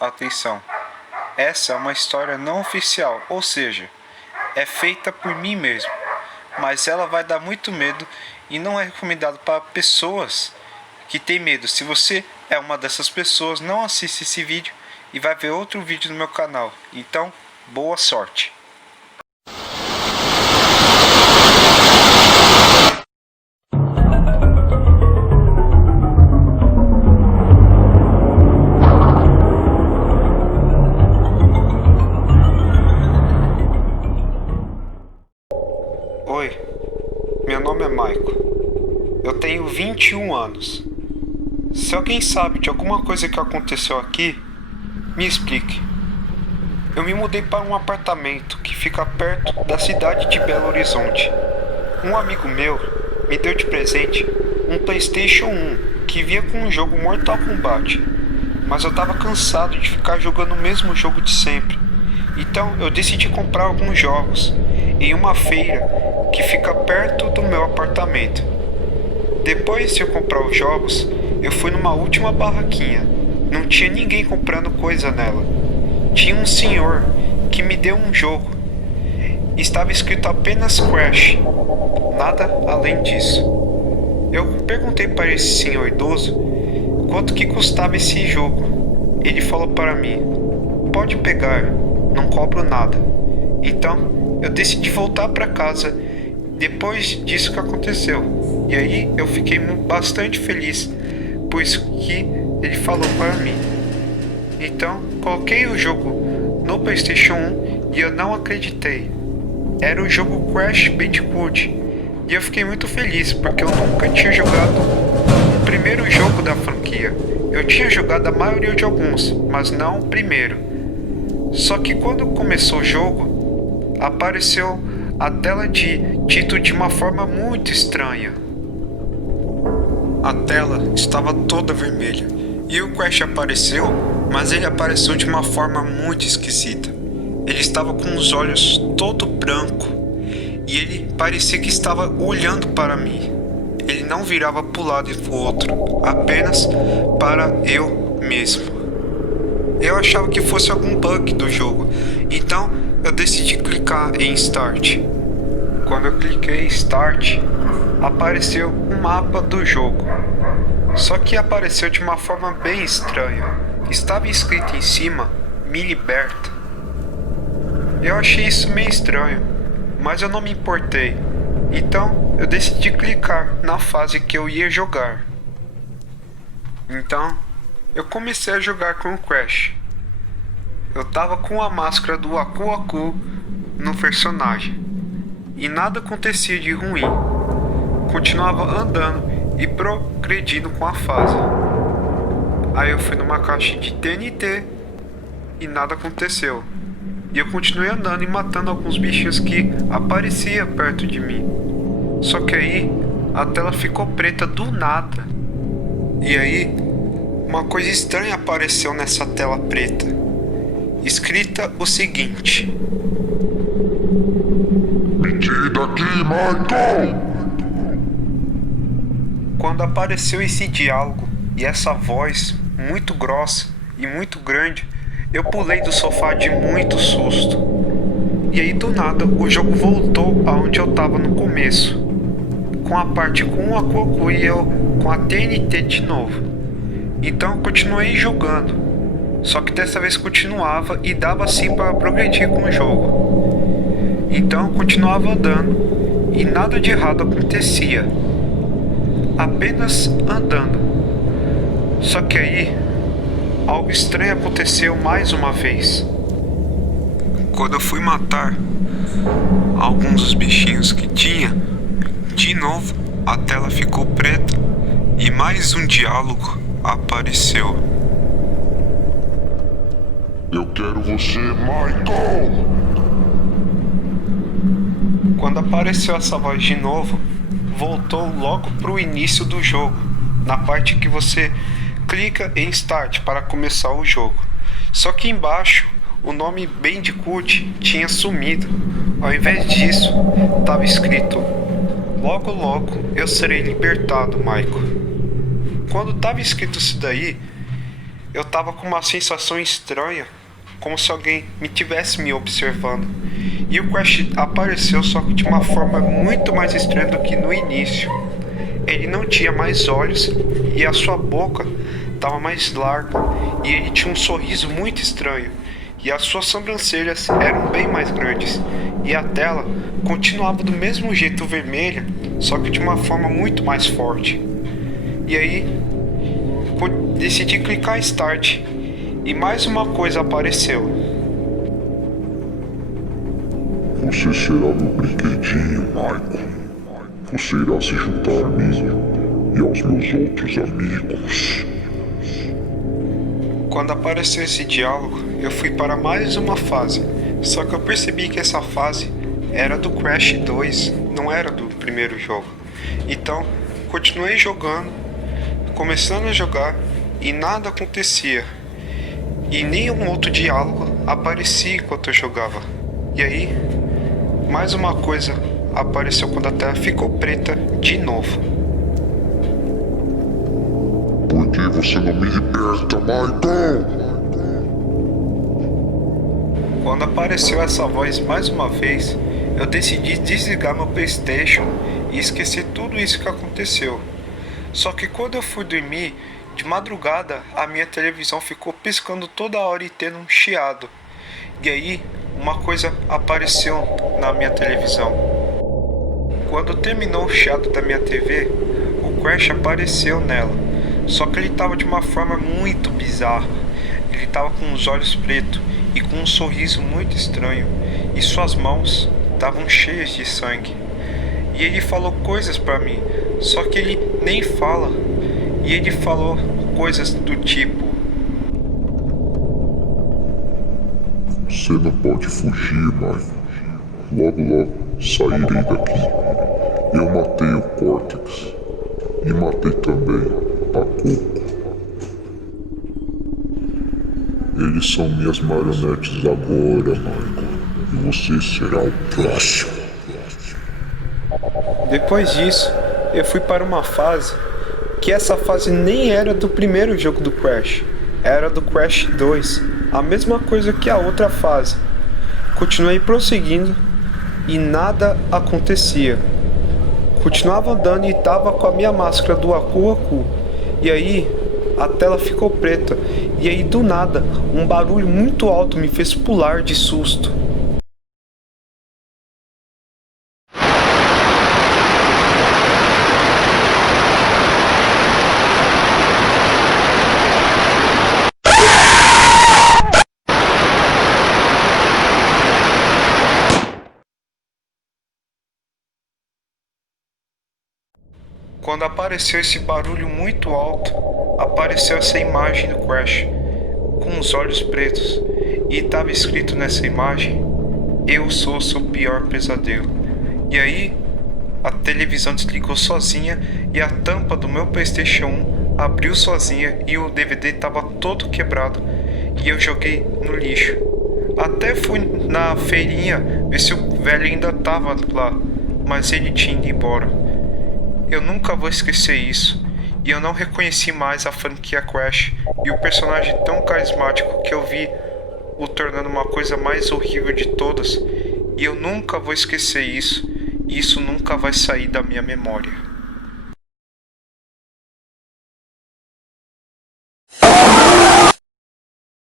Atenção, essa é uma história não oficial, ou seja, é feita por mim mesmo, mas ela vai dar muito medo e não é recomendado para pessoas que têm medo. Se você é uma dessas pessoas, não assista esse vídeo e vai ver outro vídeo no meu canal. Então, boa sorte! Oi, meu nome é Michael. Eu tenho 21 anos. Se alguém sabe de alguma coisa que aconteceu aqui, me explique. Eu me mudei para um apartamento que fica perto da cidade de Belo Horizonte. Um amigo meu me deu de presente um PlayStation 1 que vinha com o jogo Mortal Kombat, mas eu estava cansado de ficar jogando o mesmo jogo de sempre. Então eu decidi comprar alguns jogos em uma feira que fica perto do meu apartamento. Depois de eu comprar os jogos, eu fui numa última barraquinha. Não tinha ninguém comprando coisa nela. Tinha um senhor que me deu um jogo. Estava escrito apenas Crash, nada além disso. Eu perguntei para esse senhor idoso quanto que custava esse jogo. Ele falou para mim: pode pegar, não cobro nada. Então eu decidi voltar para casa depois disso que aconteceu. E aí eu fiquei bastante feliz por isso que ele falou para mim. Então coloquei o jogo no PlayStation 1 e eu não acreditei. Era o jogo Crash Bandicoot. E eu fiquei muito feliz porque eu nunca tinha jogado o primeiro jogo da franquia. Eu tinha jogado a maioria de alguns, mas não o primeiro. Só que quando começou o jogo, apareceu a tela de título de uma forma muito estranha. A tela estava toda vermelha e o Crash apareceu, mas ele apareceu de uma forma muito esquisita. Ele estava com os olhos todo branco e ele parecia que estava olhando para mim. Ele não virava para o lado e para o outro, apenas para eu mesmo. Eu achava que fosse algum bug do jogo, então eu decidi clicar em Start. Quando eu cliquei em Start, apareceu um mapa do jogo. Só que apareceu de uma forma bem estranha. Estava escrito em cima, Me Liberta. Eu achei isso meio estranho, mas eu não me importei. Então eu decidi clicar na fase que eu ia jogar. Então eu comecei a jogar com o Crash. Eu tava com a máscara do Aku Aku no personagem. E nada acontecia de ruim. Continuava andando e progredindo com a fase. Aí eu fui numa caixa de TNT e nada aconteceu. E eu continuei andando e matando alguns bichinhos que apareciam perto de mim. Só que aí a tela ficou preta do nada. E aí uma coisa estranha apareceu nessa tela preta. Escrita o seguinte: Me tire daqui, Michael! Quando apareceu esse diálogo e essa voz muito grossa e muito grande, eu pulei do sofá de muito susto. E aí do nada o jogo voltou aonde eu tava no começo, com a parte com o Aku Aku e eu com a TNT de novo. Então eu continuei jogando, só que dessa vez continuava e dava sim para progredir com o jogo. Então eu continuava andando e nada de errado acontecia, apenas andando. Só que aí algo estranho aconteceu mais uma vez. Quando eu fui matar alguns dos bichinhos que tinha, de novo a tela ficou preta e mais um diálogo apareceu. Eu quero você, Michael! Quando apareceu essa voz de novo, voltou logo pro início do jogo, na parte que você clica em Start para começar o jogo. Só que embaixo o nome Bandicoot tinha sumido. Ao invés disso, estava escrito: logo logo eu serei libertado, Michael. Quando estava escrito isso daí, eu tava com uma sensação estranha, como se alguém tivesse me observando. E o Crash apareceu, só que de uma forma muito mais estranha do que no início. Ele não tinha mais olhos e a sua boca estava mais larga, e ele tinha um sorriso muito estranho, e as suas sobrancelhas eram bem mais grandes, e a tela continuava do mesmo jeito vermelha, só que de uma forma muito mais forte. E aí decidi clicar em Start, e mais uma coisa apareceu. Você será meu brinquedinho, Michael. Você irá se juntar a mim e aos meus outros amigos. Quando apareceu esse diálogo, eu fui para mais uma fase, só que eu percebi que essa fase era do Crash 2, não era do primeiro jogo. Então, continuei jogando, começando a jogar, e nada acontecia. E nenhum outro diálogo aparecia enquanto eu jogava. E aí, mais uma coisa apareceu quando a tela ficou preta de novo. Por que você não me liberta, Michael? Quando apareceu essa voz mais uma vez, eu decidi desligar meu PlayStation e esquecer tudo isso que aconteceu. Só que quando eu fui dormir, de madrugada, a minha televisão ficou piscando toda hora e tendo um chiado. E aí, uma coisa apareceu na minha televisão. Quando terminou o chiado da minha TV, o Crash apareceu nela. Só que ele estava de uma forma muito bizarra. Ele estava com os olhos pretos e com um sorriso muito estranho. E suas mãos estavam cheias de sangue. E ele falou coisas para mim, só que ele nem fala. E ele falou coisas do tipo: Você não pode fugir, Michael. Logo, logo sairei daqui. Eu matei o Cortex e matei também a Coco. Eles são minhas marionetes agora, Michael. E você será o próximo. Depois disso, eu fui para uma fase que essa fase nem era do primeiro jogo do Crash, era do Crash 2, a mesma coisa que a outra fase. Continuei prosseguindo e nada acontecia. Continuava andando e estava com a minha máscara do Aku Aku. E aí a tela ficou preta, e aí do nada um barulho muito alto me fez pular de susto. Quando apareceu esse barulho muito alto, apareceu essa imagem do Crash, com os olhos pretos, e estava escrito nessa imagem: eu sou seu pior pesadelo. E aí, a televisão desligou sozinha e a tampa do meu PlayStation 1 abriu sozinha e o DVD estava todo quebrado e eu joguei no lixo. Até fui na feirinha ver se o velho ainda estava lá, mas ele tinha ido embora. Eu nunca vou esquecer isso, e eu não reconheci mais a franquia Crash e o personagem tão carismático que eu vi o tornando uma coisa mais horrível de todas, e eu nunca vou esquecer isso, e isso nunca vai sair da minha memória.